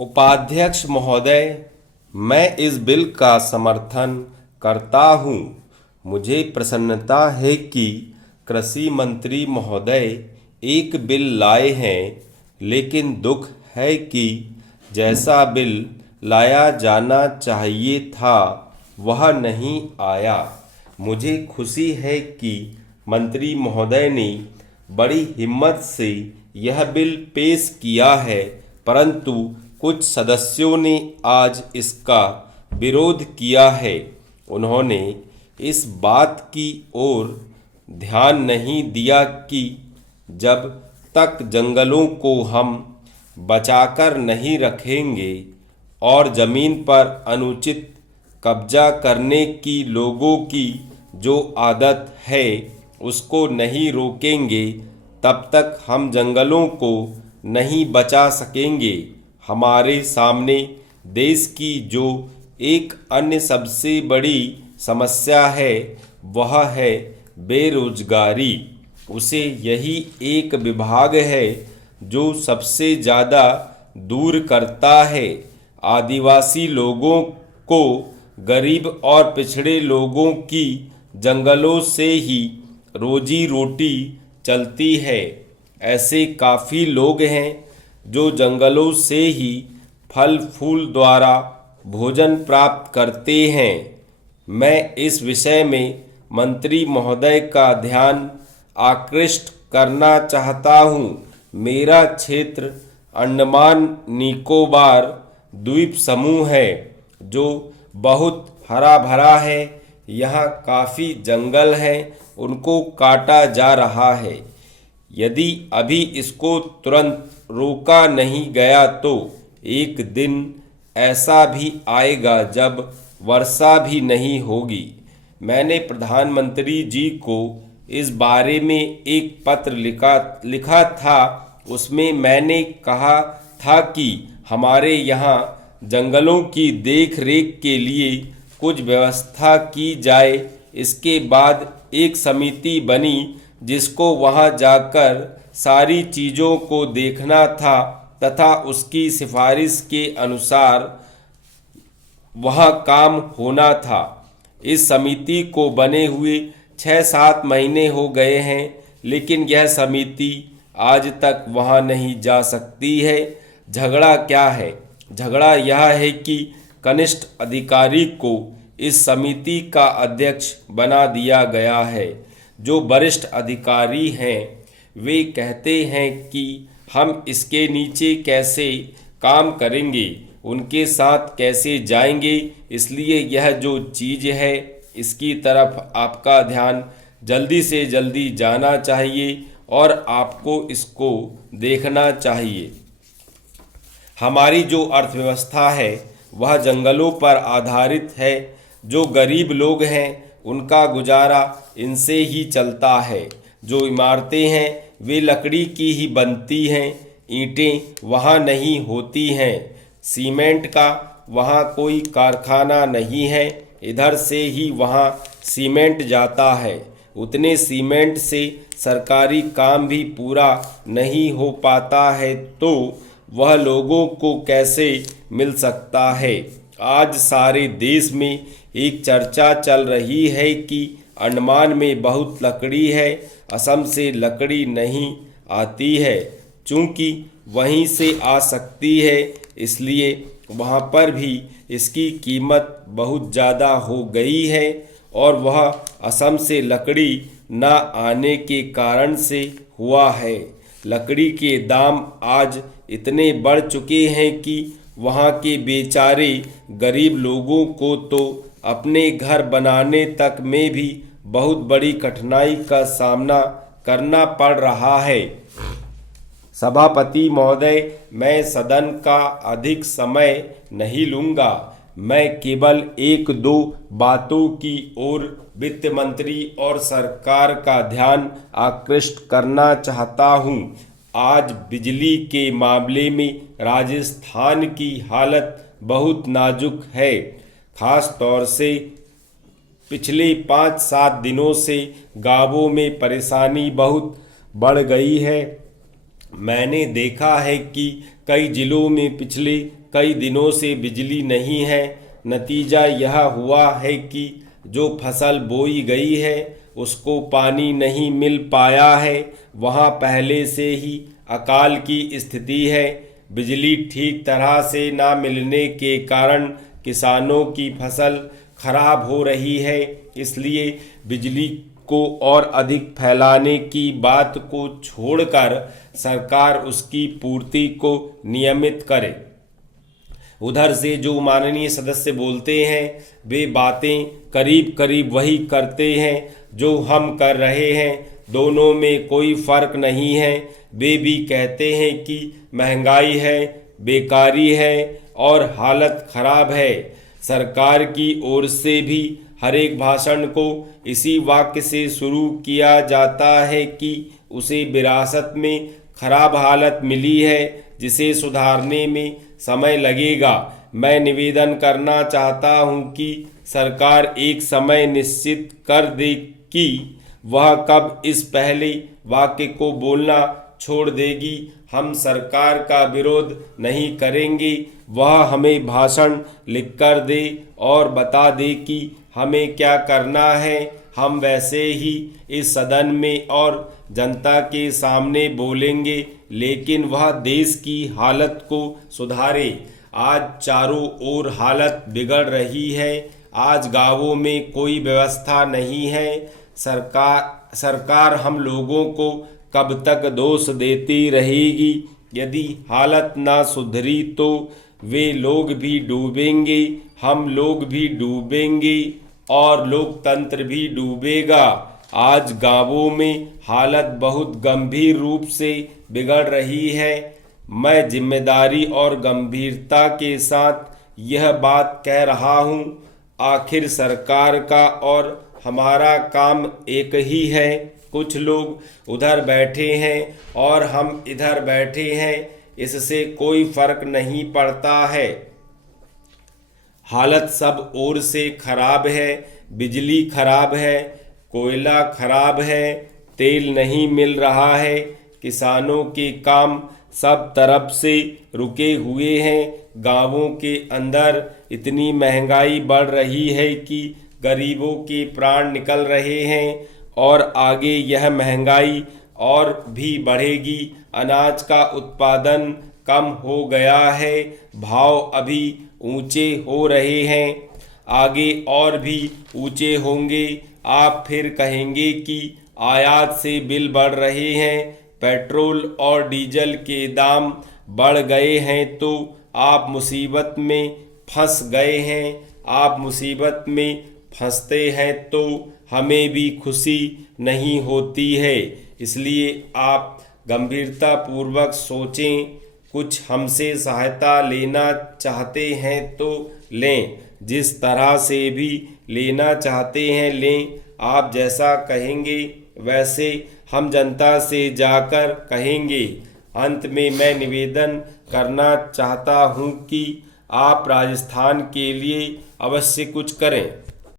उपाध्यक्ष महोदय, मैं इस बिल का समर्थन करता हूं। मुझे प्रसन्नता है कि कृषि मंत्री महोदय एक बिल लाए हैं, लेकिन दुख है कि जैसा बिल लाया जाना चाहिए था वह नहीं आया। मुझे खुशी है कि मंत्री महोदय ने बड़ी हिम्मत से यह बिल पेश किया है, परंतु कुछ सदस्यों ने आज इसका विरोध किया है। उन्होंने इस बात की ओर ध्यान नहीं दिया कि जब तक जंगलों को हम बचाकर नहीं रखेंगे और ज़मीन पर अनुचित कब्जा करने की लोगों की जो आदत है उसको नहीं रोकेंगे, तब तक हम जंगलों को नहीं बचा सकेंगे। हमारे सामने देश की जो एक अन्य सबसे बड़ी समस्या है वह है बेरोजगारी। उसे यही एक विभाग है जो सबसे ज़्यादा दूर करता है। आदिवासी लोगों को, गरीब और पिछड़े लोगों की जंगलों से ही रोजी रोटी चलती है। ऐसे काफ़ी लोग हैं जो जंगलों से ही फल फूल द्वारा भोजन प्राप्त करते हैं। मैं इस विषय में मंत्री महोदय का ध्यान आकृष्ट करना चाहता हूँ। मेरा क्षेत्र अंडमान निकोबार द्वीप समूह है जो बहुत हरा भरा है। यहाँ काफ़ी जंगल हैं, उनको काटा जा रहा है। यदि अभी इसको तुरंत रोका नहीं गया तो एक दिन ऐसा भी आएगा जब वर्षा भी नहीं होगी। मैंने प्रधानमंत्री जी को इस बारे में एक पत्र लिखा था। उसमें मैंने कहा था कि हमारे यहाँ जंगलों की देख रेख के लिए कुछ व्यवस्था की जाए। इसके बाद एक समिति बनी जिसको वहाँ जाकर सारी चीज़ों को देखना था तथा उसकी सिफारिश के अनुसार वहाँ काम होना था। इस समिति को बने हुए 6-7 महीने हो गए हैं, लेकिन यह समिति आज तक वहाँ नहीं जा सकती है। झगड़ा क्या है? झगड़ा यह है कि कनिष्ठ अधिकारी को इस समिति का अध्यक्ष बना दिया गया है। जो वरिष्ठ अधिकारी हैं वे कहते हैं कि हम इसके नीचे कैसे काम करेंगे, उनके साथ कैसे जाएंगे। इसलिए यह जो चीज़ है इसकी तरफ आपका ध्यान जल्दी से जल्दी जाना चाहिए और आपको इसको देखना चाहिए। हमारी जो अर्थव्यवस्था है वह जंगलों पर आधारित है। जो गरीब लोग हैं उनका गुजारा इनसे ही चलता है। जो इमारतें हैं वे लकड़ी की ही बनती हैं, ईंटें वहाँ नहीं होती हैं। सीमेंट का वहाँ कोई कारखाना नहीं है, इधर से ही वहाँ सीमेंट जाता है। उतने सीमेंट से सरकारी काम भी पूरा नहीं हो पाता है, तो वह लोगों को कैसे मिल सकता है। आज सारे देश में एक चर्चा चल रही है कि अंडमान में बहुत लकड़ी है, असम से लकड़ी नहीं आती है। चूंकि वहीं से आ सकती है इसलिए वहाँ पर भी इसकी कीमत बहुत ज़्यादा हो गई है और वह असम से लकड़ी न आने के कारण से हुआ है। लकड़ी के दाम आज इतने बढ़ चुके हैं कि वहाँ के बेचारे गरीब लोगों को तो अपने घर बनाने तक में भी बहुत बड़ी कठिनाई का सामना करना पड़ रहा है। सभापति महोदय, मैं सदन का अधिक समय नहीं लूँगा। मैं केवल 1-2 बातों की ओर वित्त मंत्री और सरकार का ध्यान आकृष्ट करना चाहता हूँ। आज बिजली के मामले में राजस्थान की हालत बहुत नाजुक है। खास तौर से पिछले 5-7 दिनों से गांवों में परेशानी बहुत बढ़ गई है। मैंने देखा है कि कई जिलों में पिछले कई दिनों से बिजली नहीं है। नतीजा यह हुआ है कि जो फसल बोई गई है उसको पानी नहीं मिल पाया है। वहाँ पहले से ही अकाल की स्थिति है। बिजली ठीक तरह से ना मिलने के कारण किसानों की फसल खराब हो रही है। इसलिए बिजली को और अधिक फैलाने की बात को छोड़कर सरकार उसकी पूर्ति को नियमित करे। उधर से जो माननीय सदस्य बोलते हैं वे बातें करीब करीब वही करते हैं जो हम कर रहे हैं। दोनों में कोई फर्क नहीं है। वे भी कहते हैं कि महंगाई है, बेकारी है और हालत खराब है। सरकार की ओर से भी हर एक भाषण को इसी वाक्य से शुरू किया जाता है कि उसे विरासत में खराब हालत मिली है जिसे सुधारने में समय लगेगा। मैं निवेदन करना चाहता हूं कि सरकार एक समय निश्चित कर दे कि वह कब इस पहले वाक्य को बोलना छोड़ देगी। हम सरकार का विरोध नहीं करेंगे। वह हमें भाषण लिखकर दे और बता दे कि हमें क्या करना है। हम वैसे ही इस सदन में और जनता के सामने बोलेंगे, लेकिन वह देश की हालत को सुधारे। आज चारों ओर हालत बिगड़ रही है। आज गांवों में कोई व्यवस्था नहीं है। सरकार हम लोगों को कब तक दोष देती रहेगी। यदि हालत ना सुधरी तो वे लोग भी डूबेंगे, हम लोग भी डूबेंगे और लोकतंत्र भी डूबेगा। आज गांवों में हालत बहुत गंभीर रूप से बिगड़ रही है। मैं जिम्मेदारी और गंभीरता के साथ यह बात कह रहा हूँ। आखिर सरकार का और हमारा काम एक ही है। कुछ लोग उधर बैठे हैं और हम इधर बैठे हैं, इससे कोई फर्क नहीं पड़ता है। हालत सब ओर से खराब है। बिजली खराब है, कोयला खराब है, तेल नहीं मिल रहा है। किसानों के काम सब तरफ से रुके हुए हैं। गांवों के अंदर इतनी महंगाई बढ़ रही है कि गरीबों के प्राण निकल रहे हैं और आगे यह महंगाई और भी बढ़ेगी। अनाज का उत्पादन कम हो गया है, भाव अभी ऊंचे हो रहे हैं, आगे और भी ऊंचे होंगे। आप फिर कहेंगे कि आयात से बिल बढ़ रहे हैं, पेट्रोल और डीजल के दाम बढ़ गए हैं, तो आप मुसीबत में फंस गए हैं। आप मुसीबत में फंसते हैं तो हमें भी खुशी नहीं होती है। इसलिए आप गंभीरता पूर्वक सोचें। कुछ हमसे सहायता लेना चाहते हैं तो लें, जिस तरह से भी लेना चाहते हैं लें। आप जैसा कहेंगे वैसे हम जनता से जाकर कहेंगे। अंत में मैं निवेदन करना चाहता हूं कि आप राजस्थान के लिए अवश्य कुछ करें।